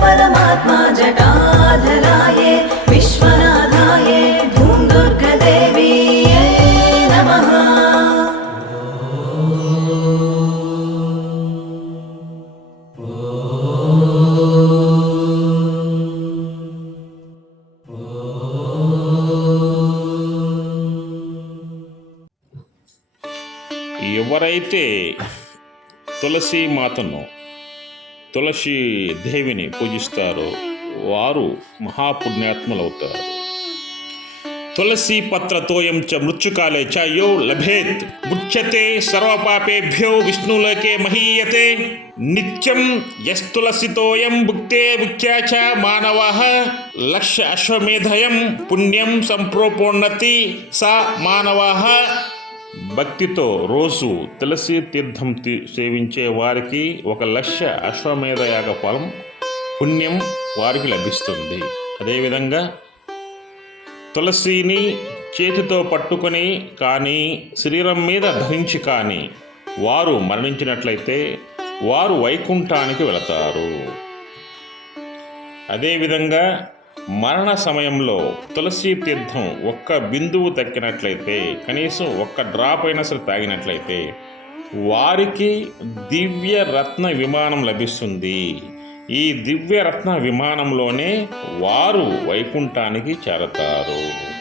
పరమాత్మా జటాధరాయే విశ్వనాథాయే ఎవరైతే తులసి మాతను తులసి దేవిని పూజిస్తారో. వారు మహాపుణ్యాత్ములవుతారు. తులసి పత్రతోయం చ మృత్యుకాలే చాయో లభేత్. ముచ్యతే సర్వపాపేభ్యో విష్ణులోకే మహీయతే. నిత్యం యస్తులసితోయం భుక్తే భుక్త్యా చ మానవ. లక్ష అశ్వమేధయం పుణ్యం సంప్రోపోన్నతి స మానవ. భక్తితో రోజు తులసి తీర్థం తీ- సేవించే వారికి ఒక లక్ష అశ్వమేధ యాగ ఫలం పుణ్యం వారికి లభిస్తుంది. అదేవిధంగా తులసిని చేతితో పట్టుకొని కానీ శరీరం మీద ధరించి కానీ వారు మరణించినట్లయితే వారు వైకుంఠానికి వెళతారు. అదేవిధంగా మరణ సమయంలో తులసి తీర్థం ఒక్క బిందువు తక్కినట్లయితే కనీసం ఒక్క డ్రాప్ అయినా సరే తాగినట్లయితే వారికి దివ్య రత్న విమానం లభిస్తుంది. ఈ దివ్య రత్న విమానంలోనే వారు వైకుంఠానికి చేరతారు.